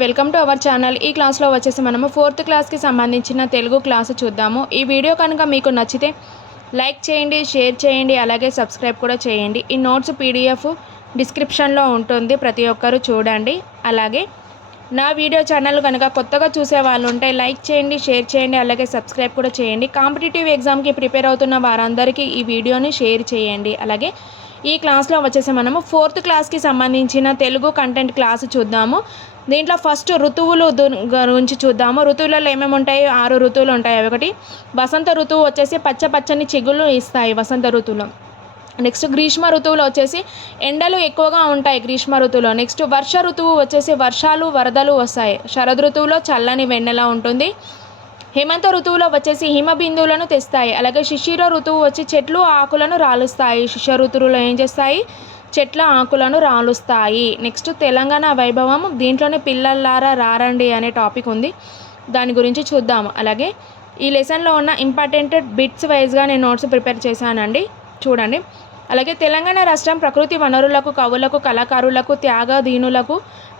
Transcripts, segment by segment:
Welcome to our channel. ఈ క్లాస్లో వచ్చేసి మనము 4th క్లాస్కి సంబంధించిన తెలుగు క్లాసు చూద్దాము. ఈ వీడియో కనుక మీకు నచ్చితే లైక్ చేయండి, షేర్ చేయండి, అలాగే సబ్స్క్రైబ్ కూడా చేయండి. ఈ నోట్స్ PDF డిస్క్రిప్షన్లో ఉంటుంది, ప్రతి ఒక్కరూ చూడండి. అలాగే నా వీడియో ఛానల్ కనుక కొత్తగా చూసే వాళ్ళు ఉంటే లైక్ చేయండి, షేర్ చేయండి, అలాగే సబ్స్క్రైబ్ కూడా చేయండి. కాంపిటేటివ్ ఎగ్జామ్కి ప్రిపేర్ అవుతున్న వారందరికీ ఈ వీడియోని షేర్ చేయండి. అలాగే ఈ క్లాస్లో వచ్చేసి మనము 4th క్లాస్కి సంబంధించిన తెలుగు కంటెంట్ క్లాసు చూద్దాము. దీంట్లో ఫస్ట్ ఋతువులు గురించి చూద్దాము. ఋతువులలో ఏమేమి ఉంటాయి? 6 ఋతువులు ఉంటాయి. ఒకటి వసంత ఋతువు వచ్చేసి పచ్చని చిగుళ్ళు ఇస్తాయి వసంత ఋతువులో. నెక్స్ట్ గ్రీష్మ ఋతువులో వచ్చేసి ఎండలు ఎక్కువగా ఉంటాయి గ్రీష్మ ఋతువులో. నెక్స్ట్ వర్ష ఋతువు వచ్చేసి వర్షాలు వరదలు వస్తాయి. శరద్ ఋతువులో చల్లని వెన్నెల ఉంటుంది. హేమంత ఋతువులో వచ్చేసి హిమబిందువులను తెస్తాయి. అలాగే శిశిర ఋతువు వచ్చి చెట్లు ఆకులను రాలుస్తాయి. శిశిర ఋతువులో ఏం చేస్తాయి? చెట్ల ఆకులను రాలుస్తాయి. నెక్స్ట్ తెలంగాణ వైభవం. దీంట్లోనే పిల్లలారా రారండి అనే టాపిక్ ఉంది, దాని గురించి చూద్దాము. అలాగే ఈ లెసన్లో ఉన్న ఇంపార్టెంట్ బిట్స్ వైజ్గా నేను నోట్స్ ప్రిపేర్ చేశానండి, చూడండి. అలాగే తెలంగాణ రాష్ట్రం ప్రకృతి వనరులకు, కవులకు, కళాకారులకు, త్యాగదీనులకు,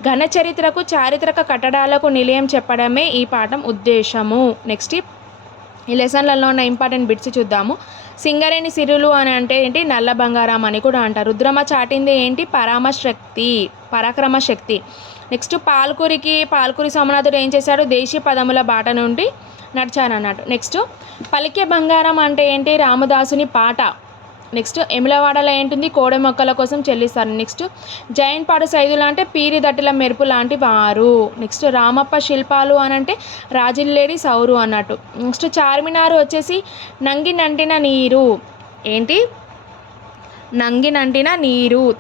ఘన చరిత్రకు, చారిత్రక కట్టడాలకు నిలయం చెప్పడమే ఈ పాఠం ఉద్దేశము. నెక్స్ట్ ఈ లెసన్లలో ఉన్న ఇంపార్టెంట్ బిట్స్ చూద్దాము. సింగరేణి సిరులు అని అంటే ఏంటి? నల్ల బంగారం అని కూడా అంటారు. రుద్రమ చాటింది ఏంటి? పరాక్రమ శక్తి. నెక్స్ట్ పాల్కురి సోమనాథుడు ఏం చేశాడు? దేశీ పదముల బాట నుండి నడిచారన్నట్టు. నెక్స్ట్ పలికే బంగారం అంటే ఏంటి? రామదాసుని పాట. నెక్స్ట్ ఎములవాడలో ఏంటుంది? కోడె మొక్కల కోసం చెల్లిస్తారు. నెక్స్ట్ జైన్పాడు సైదులు అంటే పీరి దట్టుల మెరుపు లాంటి వారు. నెక్స్ట్ రామప్ప శిల్పాలు అని అంటే రాజిల్లేడి సౌరు అన్నట్టు. నెక్స్ట్ చార్మినారు వచ్చేసి నంగినంటిన నీరు. ఏంటి? నంగినంటిన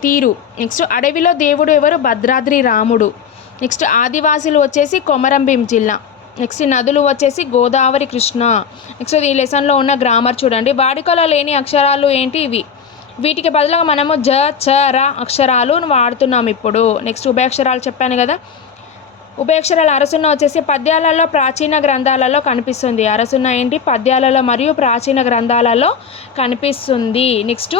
తీరు. నెక్స్ట్ అడవిలో దేవుడు ఎవరు? భద్రాద్రి రాముడు. నెక్స్ట్ ఆదివాసులు వచ్చేసి కొమరంభీం జిల్లా. నెక్స్ట్ నదులు వచ్చేసి గోదావరి, కృష్ణ. నెక్స్ట్ ఈ లెసన్లో ఉన్న గ్రామర్ చూడండి. వాడుకలో లేని అక్షరాలు ఏంటి? ఇవి. వీటికి బదులుగా మనము జ, చ, ర అక్షరాలు వాడుతున్నాం ఇప్పుడు. నెక్స్ట్ ఉభయాక్షరాలు చెప్పాను కదా. ఉభయాక్షరాల అరసున్న వచ్చేసి పద్యాలలో, ప్రాచీన గ్రంథాలలో కనిపిస్తుంది. అరసున్న ఏంటి? పద్యాలలో మరియు ప్రాచీన గ్రంథాలలో కనిపిస్తుంది. నెక్స్ట్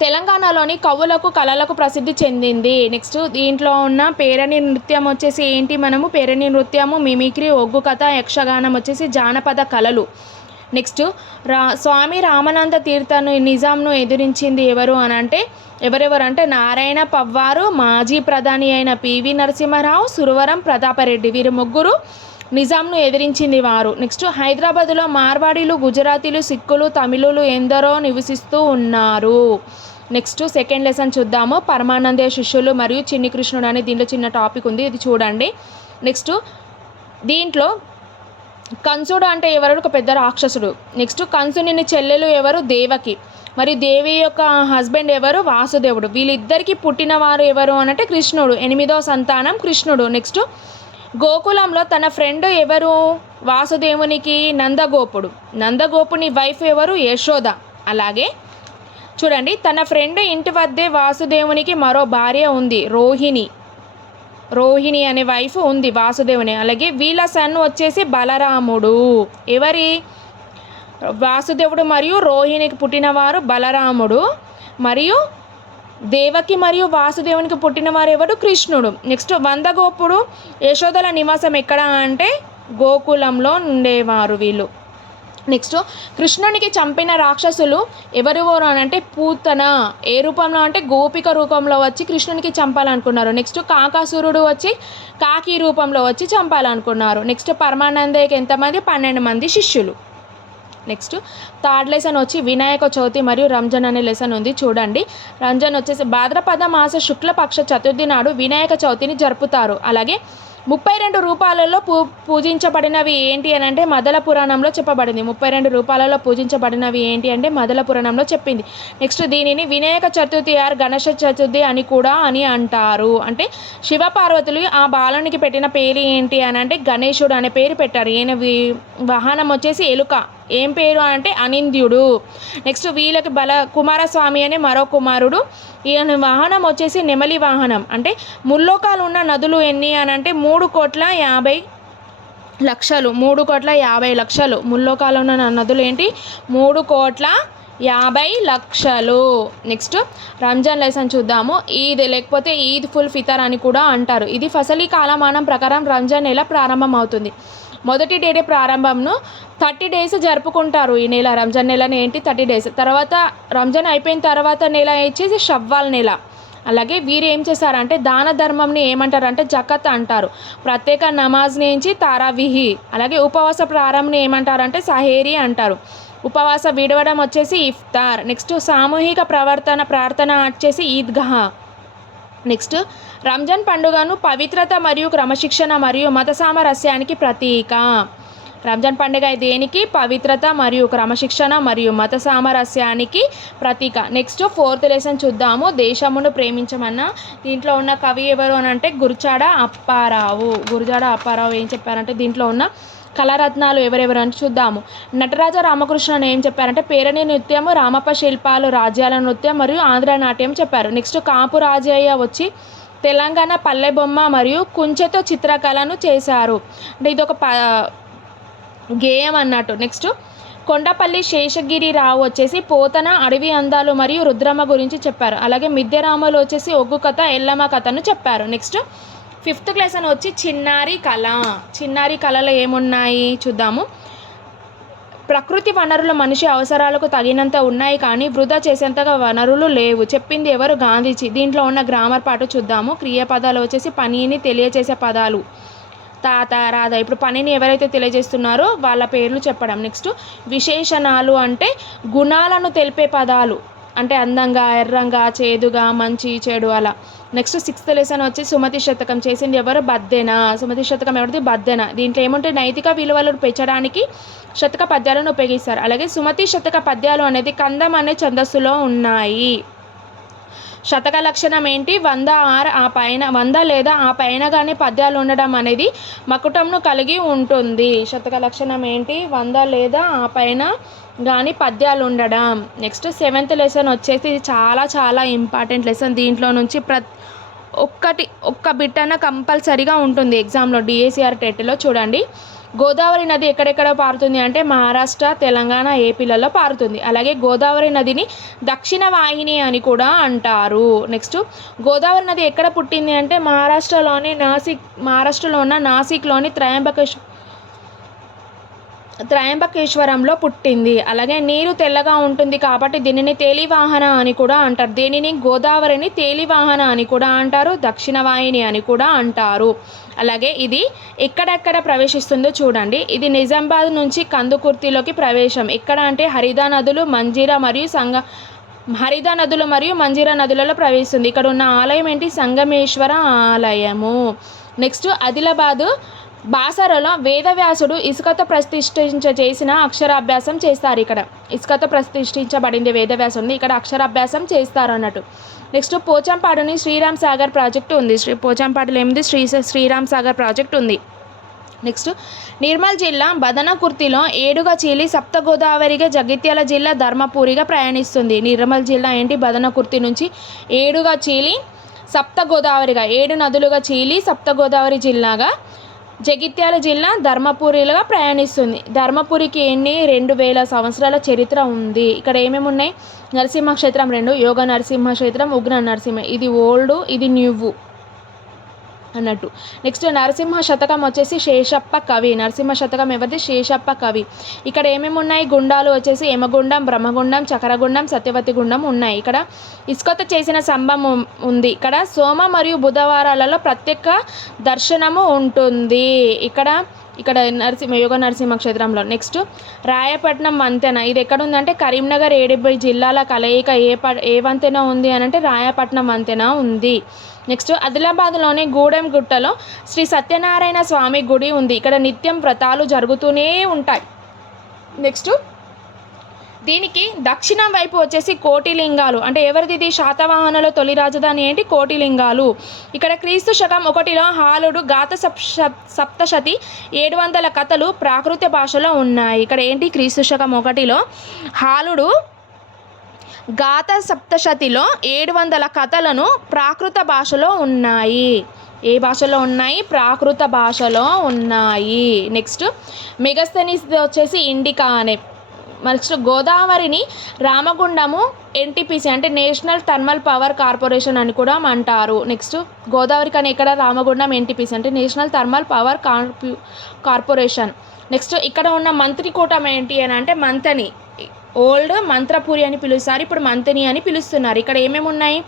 తెలంగాణలోని కవులకు, కళలకు ప్రసిద్ధి చెందింది. నెక్స్ట్ దీంట్లో ఉన్న పేరణి నృత్యం వచ్చేసి ఏంటి? మనము పేరణి నృత్యము, మిమిక్రీ, ఒగ్గు కథ, యక్షగానం వచ్చేసి జానపద కళలు. నెక్స్ట్ స్వామి రామానంద తీర్థను నిజాంను ఎదిరించింది ఎవరు అని అంటే ఎవరెవరు అంటే నారాయణ పవ్వారు, మాజీ ప్రధాని అయిన పివి నరసింహారావు, సురవరం ప్రతాపరెడ్డి. వీరు ముగ్గురు నిజాంను ఎదిరించింది వారు. నెక్స్ట్ హైదరాబాదులో మార్వాడీలు, గుజరాతీలు, సిక్కులు, తమిళులు ఎందరో నివసిస్తూ ఉన్నారు. నెక్స్ట్ సెకండ్ లెసన్ చూద్దాము. పరమానందే శిష్యులు మరియు చిన్ని కృష్ణుడు అని దీంట్లో చిన్న టాపిక్ ఉంది, ఇది చూడండి. నెక్స్ట్ దీంట్లో కంసుడు అంటే ఎవరు? ఒక పెద్ద రాక్షసుడు. నెక్స్ట్ కంసుని చెల్లెలు ఎవరు? దేవకి. మరి దేవి యొక్క హస్బెండ్ ఎవరు? వాసుదేవుడు. వీళ్ళిద్దరికీ పుట్టినవారు ఎవరు అనంటే కృష్ణుడు. 8వ సంతానం కృష్ణుడు. నెక్స్ట్ గోకులంలో తన ఫ్రెండ్ ఎవరు? వాసుదేవునికి నందగోపుని వైఫ్ ఎవరు? యశోద. అలాగే చూడండి, తన ఫ్రెండ్ ఇంటి వద్దే వాసుదేవునికి మరో భార్య ఉంది, రోహిణి అనే వైఫ్ ఉంది వాసుదేవుని. అలాగే వీళ్ళ సన్ వచ్చేసి బలరాముడు. ఎవరి? వాసుదేవుడు మరియు రోహిణికి పుట్టినవారు బలరాముడు. మరియు దేవకి మరియు వాసుదేవునికి పుట్టినవారు ఎవరు? కృష్ణుడు. నెక్స్ట్ నందగోపుడు యశోదల నివాసం ఎక్కడ అంటే గోకులంలో ఉండేవారు వీళ్ళు. నెక్స్ట్ కృష్ణునికి చంపిన రాక్షసులు ఎవరెవరు అని అంటే పూతన. ఏ రూపంలో అంటే గోపిక రూపంలో వచ్చి కృష్ణునికి చంపాలనుకున్నారు. నెక్స్ట్ కాకాసురుడు వచ్చి కాకి రూపంలో వచ్చి చంపాలనుకున్నారు. నెక్స్ట్ పరమానందయ్యకి ఎంతమంది? 12 మంది శిష్యులు. నెక్స్ట్ థర్డ్ లెసన్ వచ్చి వినాయక చవితి మరియు రంజాన్ అనే లెసన్ ఉంది, చూడండి. రంజాన్ వచ్చేసి భాద్రపద మాస శుక్లపక్ష చతుర్థి నాడు వినాయక చవితిని జరుపుతారు. అలాగే 32 రూపాలలో పూజించబడినవి ఏంటి అని అంటే మదల పురాణంలో చెప్పబడింది. 32 రూపాలలో పూజించబడినవి ఏంటి అంటే మదల పురాణంలో చెప్పింది. నెక్స్ట్ దీనిని వినాయక చతుర్థి ఆర్ గణేష చతుర్థి అని కూడా అంటారు. అంటే శివపార్వతులు ఆ బాలునికి పెట్టిన పేరు ఏంటి అని అంటే గణేశుడు అనే పేరు పెట్టారు. ఈయన వాహనం వచ్చేసి ఎలుక. ఏం పేరు అంటే అనింద్యుడు. నెక్స్ట్ వీళ్ళకి కుమారస్వామి అనే మరో కుమారుడు. ఈయన వాహనం వచ్చేసి నెమలి వాహనం. అంటే ముల్లోకాలు ఉన్న నదులు ఎన్ని అని అంటే 3,50,00,000. 3,50,00,000. ముల్లోకాలు ఉన్న నదులు ఏంటి? 3,50,00,000 50 లక్షలు. నెక్స్ట్ రంజాన్ లెసన్ చూద్దాము. ఈద్ లేకపోతే ఈద్ ఫుల్ ఫితర్ అని కూడా అంటారు. ఇది ఫసలీ కాలమానం ప్రకారం రంజాన్ నెల ప్రారంభం అవుతుంది. మొదటి డేటే ప్రారంభంను 30 డేస్ జరుపుకుంటారు. ఈ నెల రంజాన్ నెలని ఏంటి 30 డేస్. తర్వాత రంజాన్ అయిపోయిన తర్వాత నెల వచ్చేసి షవ్వాల్ నెల. అలాగే వీరు ఏం చేశారంటే దాన ధర్మంని ఏమంటారంటే జకత్ అంటారు. ప్రత్యేక నమాజ్ నుంచి తారావిహి. అలాగే ఉపవాస ప్రారంభం ఏమంటారంటే సహేరీ అంటారు. ఉపవాస విడవడం వచ్చేసి ఇఫ్తార్. నెక్స్ట్ సామూహిక ప్రార్థన వచ్చేసి ఈద్గాహ్. నెక్స్ట్ రంజాన్ పండుగను పవిత్రత మరియు క్రమశిక్షణ మరియు మత సామరస్యానికి ప్రతీక. రంజాన్ పండుగ దేనికి? పవిత్రత మరియు క్రమశిక్షణ మరియు మత సామరస్యానికి ప్రతీక. నెక్స్ట్ 4th లెసన్ చూద్దాము. దేశమును ప్రేమించమన్న. దీంట్లో ఉన్న కవి ఎవరు అని అంటే గురజాడ అప్పారావు. గురజాడ అప్పారావు ఏం చెప్పారంటే దీంట్లో ఉన్న కళారత్నాలు ఎవరెవరు అని చూద్దాము. నటరాజ రామకృష్ణన్ ఏం చెప్పారంటే పేరణి నృత్యము, రామప్ప శిల్పాలు, రాజ్యాల నృత్యం మరియు ఆంధ్ర నాట్యం చెప్పారు. నెక్స్ట్ కాపు రాజయ్య వచ్చి తెలంగాణ పల్లె బొమ్మ మరియు కుంచెతో చిత్రకళను చేశారు. అంటే ఇది ఒక గేయం అన్నట్టు. నెక్స్ట్ కొండపల్లి శేషగిరిరావు వచ్చేసి పోతన, అడవి అందాలు మరియు రుద్రమ్మ గురించి చెప్పారు. అలాగే మిద్దెరాములు వచ్చేసి ఒగ్గు కథ, ఎల్లమ్మ కథను చెప్పారు. నెక్స్ట్ 5th లెసన్ వచ్చి చిన్నారి కళ. చిన్నారి కళలో ఏమున్నాయి చూద్దాము. ప్రకృతి వనరులు మనిషి అవసరాలకు తగినంత ఉన్నాయి కానీ వృధా చేసేంతగా వనరులు లేవు. చెప్పింది ఎవరు? గాంధీజీ. దీంట్లో ఉన్న గ్రామర్ పాటు చూద్దాము. క్రియాపదాలు వచ్చేసి పనిని తెలియజేసే పదాలు. తాత, రాధ. ఇప్పుడు పనిని ఎవరైతే తెలియజేస్తున్నారో వాళ్ళ పేర్లు చెప్పడం. నెక్స్ట్ విశేషణాలు అంటే గుణాలను తెలిపే పదాలు. అంటే అందంగా, ఎర్రంగా, చేదుగా, మంచి, చెడు అలా. నెక్స్ట్ 6th లెసన్ వచ్చి సుమతి శతకం. చేసింది ఎవరు? బద్దెన. సుమతి శతకం ఎవరిది? బద్దెన. దీంట్లో ఏముంటే నైతిక విలువలను పెంచడానికి శతక పద్యాలను ఉపయోగిస్తారు. అలాగే సుమతి శతక పద్యాలు అనేది కందం అనే ఛందస్సులో ఉన్నాయి. శతక లక్షణం ఏంటి? 100 ఆర్ ఆ పైన 100 లేదా ఆ పైన కానీ పద్యాలు ఉండడం అనేది మకుటంను కలిగి ఉంటుంది. శతక లక్షణం ఏంటి? 100 లేదా ఆ పైన కానీ పద్యాలు ఉండడం. నెక్స్ట్ 7th లెసన్ వచ్చేసి ఇది చాలా చాలా ఇంపార్టెంట్ లెసన్. దీంట్లో నుంచి ఒక్క బిట్ అన్న కంపల్సరీగా ఉంటుంది ఎగ్జామ్లో. డిఎస్సిఆర్ టెట్లో చూడండి. గోదావరి నది ఎక్కడెక్కడ పారుతుంది అంటే మహారాష్ట్ర, తెలంగాణ, ఏపీలలో పారుతుంది. అలాగే గోదావరి నదిని దక్షిణ వాహిని అని కూడా అంటారు. నెక్స్ట్ గోదావరి నది ఎక్కడ పుట్టింది అంటే మహారాష్ట్రలో ఉన్న నాసిక్లోని త్రయంబకేశ్వరంలో పుట్టింది. అలాగే నీరు తెల్లగా ఉంటుంది కాబట్టి దీనిని తేలివాహన అని కూడా అంటారు. దీనిని గోదావరిని తేలివాహన అని కూడా అంటారు, దక్షిణ వాహిని అని కూడా అంటారు. అలాగే ఇది ఎక్కడెక్కడ ప్రవేశిస్తుందో చూడండి. ఇది నిజామాబాద్ నుంచి కందుకుర్తిలోకి ప్రవేశం. ఎక్కడ అంటే హరిదా నదులు మరియు మంజీరా నదులలో ప్రవేశిస్తుంది. ఇక్కడ ఉన్న ఆలయం ఏంటి? సంగమేశ్వర ఆలయము. నెక్స్ట్ ఆదిలాబాదు బాసరలో వేదవ్యాసుడు ఇసుకతో చేసిన అక్షరాభ్యాసం చేస్తారు. ఇక్కడ ఇసుకతో ప్రతిష్ఠించబడింది వేదవ్యాసుని, ఇక్కడ అక్షరాభ్యాసం చేస్తారు అన్నట్టు. నెక్స్ట్ పోచంపాడుని శ్రీరామ్ సాగర్ ప్రాజెక్టు ఉంది. పోచంపాడులో ఏముంది? శ్రీరామ్ సాగర్ ప్రాజెక్ట్ ఉంది. నెక్స్ట్ నిర్మల్ జిల్లా బదనకుర్తిలో ఏడుగా చీలి సప్త గోదావరిగా జగిత్యాల జిల్లా ధర్మపురిగా ప్రయాణిస్తుంది. నిర్మల్ జిల్లా ఏంటి? బదనకుర్తి నుంచి ఏడుగా చీలి సప్త గోదావరిగా 7 నదులుగా చీలి సప్త గోదావరి జిల్లాగా జగిత్యాల జిల్లా ధర్మపురిగా ప్రయాణిస్తుంది. ధర్మపురికి 2000 సంవత్సరాల చరిత్ర ఉంది. ఇక్కడ ఏమేమి ఉన్నాయి? నరసింహ క్షేత్రం 2, యోగ నరసింహ క్షేత్రం, ఉగ్ర నరసింహ. ఇది ఓల్డ్, ఇది న్యూ అన్నట్టు. నెక్స్ట్ నరసింహ శతకం వచ్చేసి శేషప్ప కవి. నరసింహ శతకం ఎవరిది? శేషప్ప కవి. ఇక్కడ ఏమేమి ఉన్నాయి? గుండాలు వచ్చేసి యమగుండం, బ్రహ్మగుండం, చక్రగుండం, సత్యవతి గుండం ఉన్నాయి. ఇక్కడ ఇసుకతో చేసిన స్తంభం ఉంది. ఇక్కడ సోమ మరియు బుధవారాలలో ప్రత్యేక దర్శనము ఉంటుంది. ఇక్కడ యోగ నరసింహ క్షేత్రంలో. నెక్స్ట్ రాయపట్నం వంతెన. ఇది ఎక్కడ ఉందంటే కరీంనగర్, ఏడుబై జిల్లాల కలయిక ఏ వంతెన ఉంది అని అంటే రాయపట్నం వంతెన ఉంది. నెక్స్ట్ ఆదిలాబాద్లోని గూడెం గుట్టలో శ్రీ సత్యనారాయణ స్వామి గుడి ఉంది. ఇక్కడ నిత్యం వ్రతాలు జరుగుతూనే ఉంటాయి. నెక్స్ట్ దీనికి దక్షిణం వైపు వచ్చేసి కోటిలింగాలు. అంటే ఎవరిది? ఇది శాతవాహనలో తొలి రాజధాని ఏంటి? కోటిలింగాలు. ఇక్కడ క్రీస్తు శకం 1లో హాలుడు గాథ సప్తశతి 700 కథలు ప్రాకృత భాషలో ఉన్నాయి. ఇక్కడ ఏంటి? క్రీస్తు శకం 1లో హాలుడు గాథ సప్తశతిలో 700 కథలను ప్రాకృత భాషలో ఉన్నాయి. ఏ భాషలో ఉన్నాయి? ప్రాకృత భాషలో ఉన్నాయి. నెక్స్ట్ మెగస్తనీస్ వచ్చేసి ఇండికా అనే నెక్స్ట్ గోదావరిని రామగుండము ఎన్టీపీసీ అంటే నేషనల్ థర్మల్ పవర్ కార్పొరేషన్ అని కూడా అంటారు. నెక్స్ట్ గోదావరి కానీ ఇక్కడ రామగుండం ఎన్టీపీసీ అంటే national thermal power corporation. Next ఇక్కడ ఉన్న మంత్రి కూటమి ఏంటి అని అంటే మంతని, ఓల్డ్ మంత్రపురి అని పిలుస్తారు, ఇప్పుడు మంతని అని పిలుస్తున్నారు. ఇక్కడ ఏమేమి ఉన్నాయి?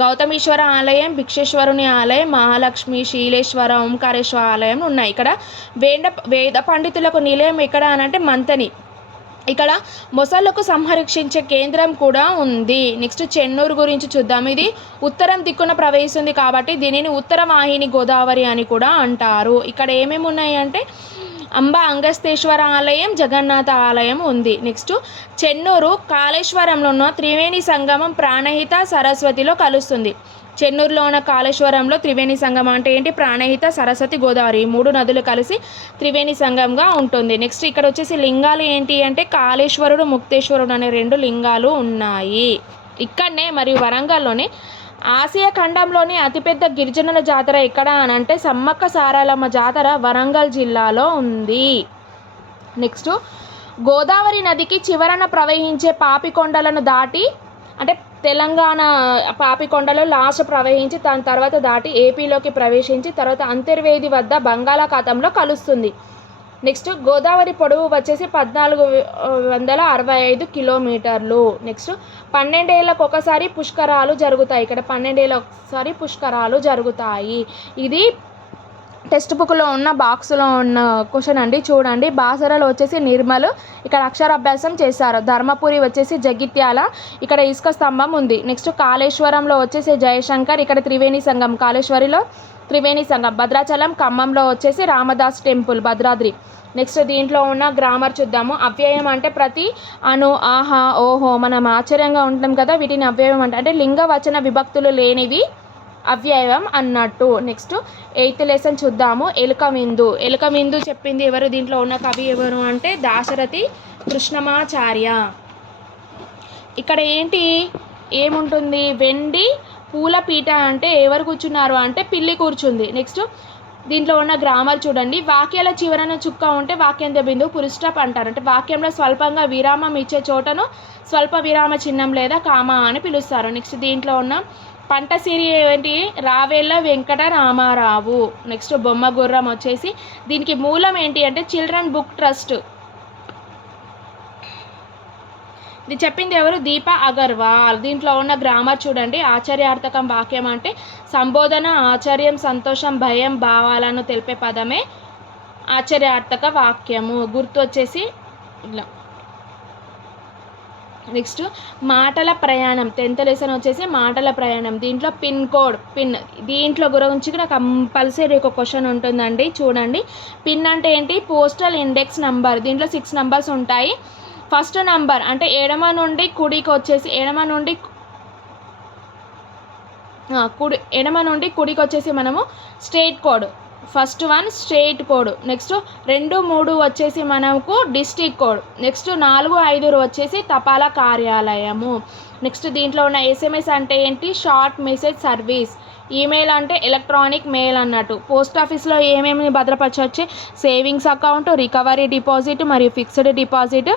గౌతమీశ్వర ఆలయం, భిక్షేశ్వరుని ఆలయం, మహాలక్ష్మి, శీలేశ్వర, ఓంకారేశ్వర ఆలయం ఉన్నాయి. ఇక్కడ వేద పండితులకు నిలయం ఎక్కడ అనంటే మంతని. ఇక్కడ మొసళ్ళకు సంరక్షించే కేంద్రం కూడా ఉంది. నెక్స్ట్ చెన్నూరు గురించి చూద్దాం. ఇది ఉత్తరం దిక్కున ప్రవహిస్తుంది కాబట్టి దీనిని ఉత్తర వాహిని గోదావరి అని కూడా అంటారు. ఇక్కడ ఏమేమి ఉన్నాయి అంటే అంబ అంగస్తేశ్వర ఆలయం, జగన్నాథ ఆలయం ఉంది. నెక్స్ట్ చెన్నూరు కాళేశ్వరంలో ఉన్న త్రివేణి సంగమం ప్రాణహిత సరస్వతిలో కలుస్తుంది. చెన్నూరులో ఉన్న కాళేశ్వరంలో త్రివేణి సంగమం అంటే ఏంటి? ప్రాణహిత, సరస్వతి, గోదావరి 3 నదులు కలిసి త్రివేణి సంగంగా ఉంటుంది. నెక్స్ట్ ఇక్కడ వచ్చేసి లింగాలు ఏంటి అంటే కాళేశ్వరుడు, ముక్తేశ్వరుడు అనే 2 లింగాలు ఉన్నాయి. ఇక్కడనే మరియు వరంగల్లోనే ఆసియా ఖండంలోని అతిపెద్ద గిరిజనుల జాతర ఎక్కడ అని అంటే సమ్మక్క సారాలమ్మ జాతర వరంగల్ జిల్లాలో ఉంది. నెక్స్ట్ గోదావరి నదికి చివరన ప్రవహించే పాపికొండలను దాటి అంటే తెలంగాణ పాపికొండలో లాస్ట్ ప్రవహించి దాని తర్వాత దాటి ఏపీలోకి ప్రవేశించి తర్వాత అంతర్వేది వద్ద బంగాళాఖాతంలో కలుస్తుంది. నెక్స్ట్ గోదావరి పొడవు వచ్చేసి 1465 కిలోమీటర్లు. నెక్స్ట్ 12 ఏళ్ళకు ఒకసారి పుష్కరాలు జరుగుతాయి. ఇక్కడ 12 ఏళ్ళ ఒకసారి పుష్కరాలు జరుగుతాయి. ఇది టెక్స్ట్ బుక్లో ఉన్న బాక్స్లో ఉన్న క్వశ్చన్ అండి. చూడండి, బాసరలో వచ్చేసి నిర్మల్, ఇక్కడ అక్షరాభ్యాసం చేశారు. ధర్మపురి వచ్చేసి జగిత్యాల, ఇక్కడ ఇసుక స్తంభం ఉంది. నెక్స్ట్ కాళేశ్వరంలో వచ్చేసి జయశంకర్, ఇక్కడ త్రివేణి సంగం, కాళేశ్వరిలో త్రివేణి సంగం. భద్రాచలం ఖమ్మంలో వచ్చేసి రామదాస్ టెంపుల్, భద్రాద్రి. నెక్స్ట్ దీంట్లో ఉన్న గ్రామర్ చూద్దాము. అవ్యయం అంటే ప్రతి, అను, ఆహా, ఓహో మనం ఆశ్చర్యంగా ఉంటాం కదా, వీటిని అవ్యయం అంటే లింగ వచన విభక్తులు లేనివి అవ్యయం అన్నట్టు. నెక్స్ట్ 8th లెసన్ చూద్దాము. ఎలుకవిందు. ఎలుకవిందు చెప్పింది ఎవరు? దీంట్లో ఉన్న కవి ఎవరు అంటే దాశరథి కృష్ణమాచార్య. ఇక్కడ ఏముంటుంది? వెండి పూలపీట అంటే ఎవరు కూర్చున్నారు అంటే పిల్లి కూర్చుంది. నెక్స్ట్ దీంట్లో ఉన్న గ్రామర్ చూడండి. వాక్యాల చివరన చుక్క ఉంటే వాక్యంత బిందువు ఫుల్ స్టాప్ అంటారు. అంటే వాక్యంలో స్వల్పంగా విరామం ఇచ్చే చోటను స్వల్ప విరామ చిహ్నం లేదా కామా అని పిలుస్తారు. నెక్స్ట్ దీంట్లో ఉన్న పంట సిరి ఏంటి? రావేళ్ళ వెంకట రామారావు. నెక్స్ట్ బొమ్మ గుర్రం వచ్చేసి దీనికి మూలం ఏంటి అంటే చిల్డ్రన్ బుక్ ట్రస్ట్. ఇది చెప్పింది ఎవరు? దీప అగర్వాల్. దీంట్లో ఉన్న గ్రామర్ చూడండి. ఆశ్చర్యార్థకం వాక్యం అంటే సంబోధన, ఆశ్చర్యం, సంతోషం, భయం భావాలను తెలిపే పదమే ఆశ్చర్యార్థక వాక్యము. గుర్తు వచ్చేసి ఇలా. నెక్స్ట్ మాటల ప్రయాణం. 10th లెసన్ వచ్చేసి మాటల ప్రయాణం. దీంట్లో పిన్ కోడ్, దీంట్లో గురించి కూడా కంపల్సరీ ఒక క్వశ్చన్ ఉంటుందండి. చూడండి, పిన్ అంటే ఏంటి? Postal index number. దీంట్లో 6 నంబర్స్ ఉంటాయి. ఫస్ట్ నంబర్ అంటే ఎడమ నుండి కుడికి వచ్చేసి మనము state code. First 1 state code. Next 2, 3 వచ్చేసి మనకు డిస్ట్రిక్ట్ కోడ్. నెక్స్ట్ 4, 5 వచ్చేసి తపాలా కార్యాలయము. నెక్స్ట్ దీంట్లో ఉన్న SMS అంటే ఏంటి? Short message service. ఈమెయిల్ అంటే ఎలక్ట్రానిక్ మెయిల్ అన్నట్టు. పోస్ట్ ఆఫీస్లో ఏమేమి భద్రపరచవచ్చు? సేవింగ్స్ అకౌంట్, రికవరీ డిపాజిట్ మరియు ఫిక్స్డ్ డిపాజిట్.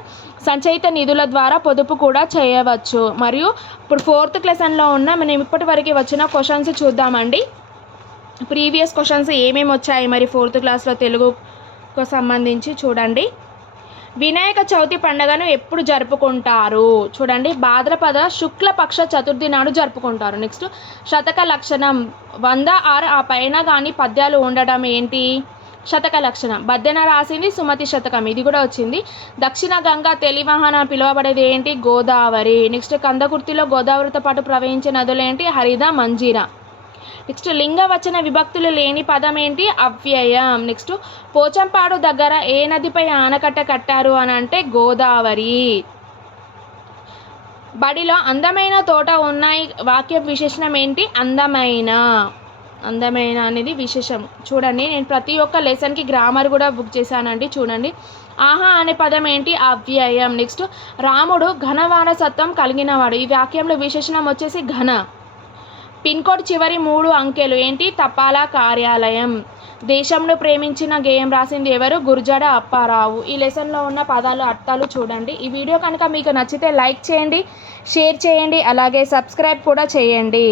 సంచయిత నిధుల ద్వారా పొదుపు కూడా చేయవచ్చు. మరియు ఇప్పుడు 4th లెసన్లో ఉన్న మనం ఇప్పటి వరకు వచ్చిన క్వశ్చన్స్ చూద్దామండి. ప్రీవియస్ క్వశ్చన్స్ ఏమేమి వచ్చాయి మరి 4th క్లాస్లో తెలుగుకు సంబంధించి చూడండి. వినాయక చవితి పండుగను ఎప్పుడు జరుపుకుంటారు? చూడండి, భాద్రపద శుక్లపక్ష చతుర్థి నాడు జరుపుకుంటారు. నెక్స్ట్ శతక లక్షణం 100 ఆర్ ఆ పైన కానీ పద్యాలు ఉండడం ఏంటి? శతక లక్షణం. బద్దెన రాసింది సుమతి శతకం, ఇది కూడా వచ్చింది. దక్షిణ గంగా తెలివాహన పిలువబడేది ఏంటి? గోదావరి. నెక్స్ట్ కందకుర్తిలో గోదావరితో పాటు ప్రవహించే నదులు ఏంటి? హరిద, మంజీరా. నెక్స్ట్ లింగవచన విభక్తులు లేని పదం ఏంటి? అవ్యయం. నెక్స్ట్ పోచంపాడు దగ్గర ఏ నదిపై ఆనకట్ట కట్టారు అని అంటే గోదావరి. బడిలో అందమైన తోట ఉన్నాయి వాక్య విశేషణం ఏంటి? అందమైన. అందమైన అనేది విశేషం. చూడండి, నేను ప్రతి ఒక్క లెసన్కి గ్రామర్ కూడా బుక్ చేశానండి. చూడండి, ఆహా అనే పదం ఏంటి? అవ్యయం. నెక్స్ట్ రాముడు ఘన వారసత్వం కలిగినవాడు. ఈ వాక్యంలో విశేషణం వచ్చేసి ఘన. పిన్ కోడ్ చివరి 3 అంకెలు ఏంటి? తపాలా కార్యాలయం. దేశంను ప్రేమించిన గేయం రాసింది ఎవరు? గురజాడ అప్పారావు. ఈ లెసన్లో ఉన్న పదాలు అర్థాలు చూడండి. ఈ వీడియో కనుక మీకు నచ్చితే లైక్ చేయండి, షేర్ చేయండి, అలాగే సబ్స్క్రైబ్ కూడా చేయండి.